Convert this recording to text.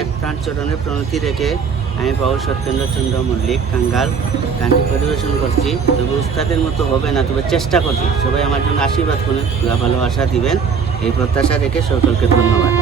এক প্রাণ চরণে প্রণতি রেখে আমি বাবু সত্যেন্দ্রচন্দ্র মল্লিক কাঙ্গাল গানটি পরিবেশন করছি। তবে উস্তাদের মতো হবে না, তবে চেষ্টা করছি। সবাই আমার জন্য আশীর্বাদ করুন ভালোবাসা দিবেন। এই প্রত্যাশা রেখে সকলকে ধন্যবাদ।